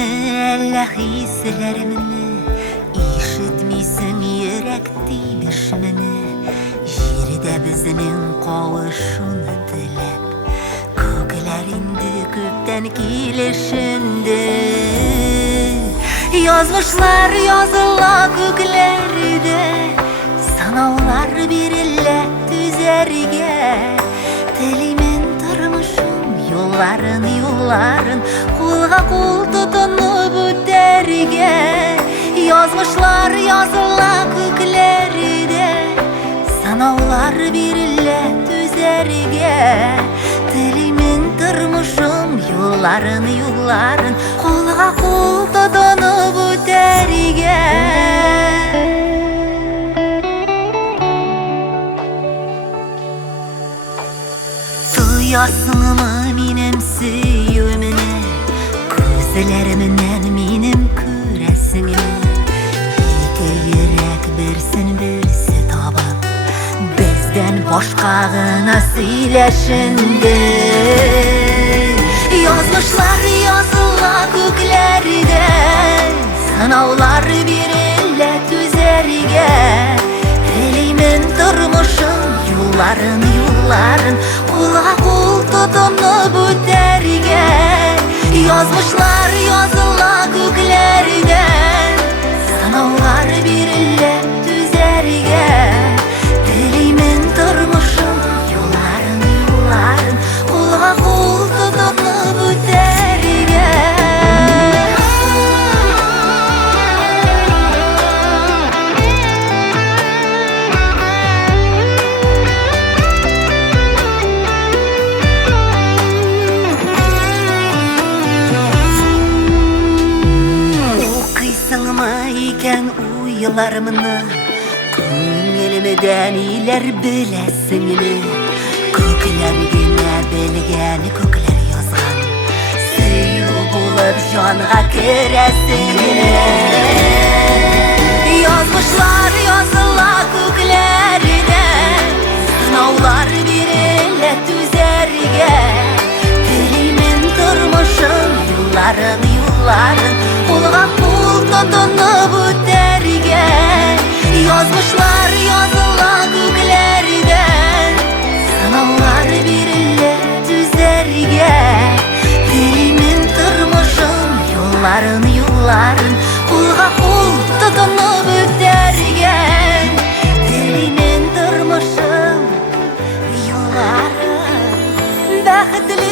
әллә хисләремне, ишетмисең йөрәк тибешмене? Җирдә безнең кавышуны теләп, күкләр инде күптән килешенде. Язмышлар языла күкләрдә, санаулар бирелә түзәргә. Телимен тормышым юлларын, кулга-кул тотынып үтәргә. Язмышлар языла күкләрдә, санаулар бирелә түзәргә. Телимен тормышым юлларын, кулга-кул тотынып үтәргә. Туясыңмы минем сөюемне, күзләремнән минем күрәсеңне? Ике йөрәк берсе табып, бездән башка гына сөйләшенде. Язмышлар языла күкләрдә, санаулар бирелә түзәргә. Телимен тормышым юлларын, кулга-кул тотынып үтәргә. Язмышлар языла күкләрдә, санаулар бирелә түзәргә. Телимен тормышым юлларын, кулга-кул тотынып үтәргә. Икән уйларымны, күңелемдән иләр беләсеңне? Күкләр генә белгән, күкләр язган, сөю булып җанга керәсеңне? Язмышлар языла күкләрдә, сынаулар бирелә түзәргә. Телимен тормышым юлларын, кулга-кул тотынып үтәргә. Язмышлар языла күкләрдә, санаулар бирелә түзәргә. Телимен тормышым юлларын, кулга-кул тотынып үтәргә. Телимен тормышым юлларын, бәхетле